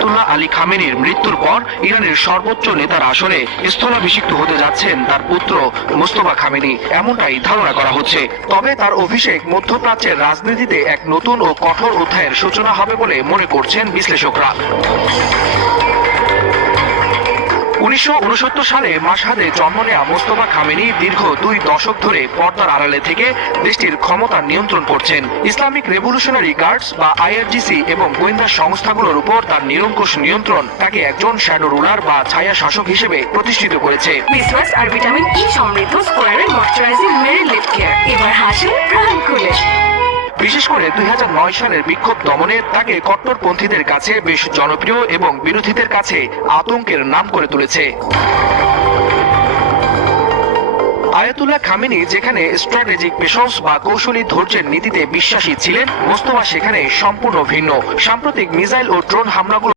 Ayatollah Ali খামেনির মৃত্যুর পর ইরানের সর্বোচ্চ নেতার আসনে স্থলাভিষিক্ত হতে যাচ্ছেন তার পুত্র মোস্তফা খামেনি, এমনটাই ধারণা করা হচ্ছে। তবে তার অভিষেক মধ্যপ্রাচ্যের রাজনীতিতে এক নতুন ও কঠোর অধ্যায়ের সূচনা হবে বলে মনে করছেন বিশ্লেষকরা। 1969 সালে মাশহাদে জন্ম নেয়া মোস্তফা খামেনি দীর্ঘ 2 দশক ধরে পর্দার আড়ালে থেকে দেশটির ক্ষমতা নিয়ন্ত্রণ করছেন। ইসলামিক রেভলিউশনারি গার্ডস বা আইআরজিসি এবং গোয়েন্দা সংস্থাগুলোর উপর তার নিরঙ্কুশ নিয়ন্ত্রণ তাকে একজন শ্যাডো রুলার বা ছায়া শাসক হিসেবে প্রতিষ্ঠিত করেছে। ফেসওয়াশ আর ভিটামিন ই সমৃদ্ধ স্কোয়ারের ময়শ্চারাইজিং মেরি লিপ কেয়ার, এবার হাসেন প্রাণ খুলে। বিশেষ করে 2009 সালের বিক্ষোভ দমনে তাকে কট্টরপন্থীদের কাছে বেশ জনপ্রিয় এবং বিরোধীদের কাছে আতঙ্কের নাম করে তুলেছে। আয়াতুল্লাহ খামেনি যেখানে স্ট্র্যাটেজিক পেশন্স বা কৌশলী ধৈর্যের নীতিতে বিশ্বাসী ছিলেন, মোস্তফা সেখানে সম্পূর্ণ ভিন্ন। সাম্প্রতিক মিসাইল ও ড্রোন হামলাগুলো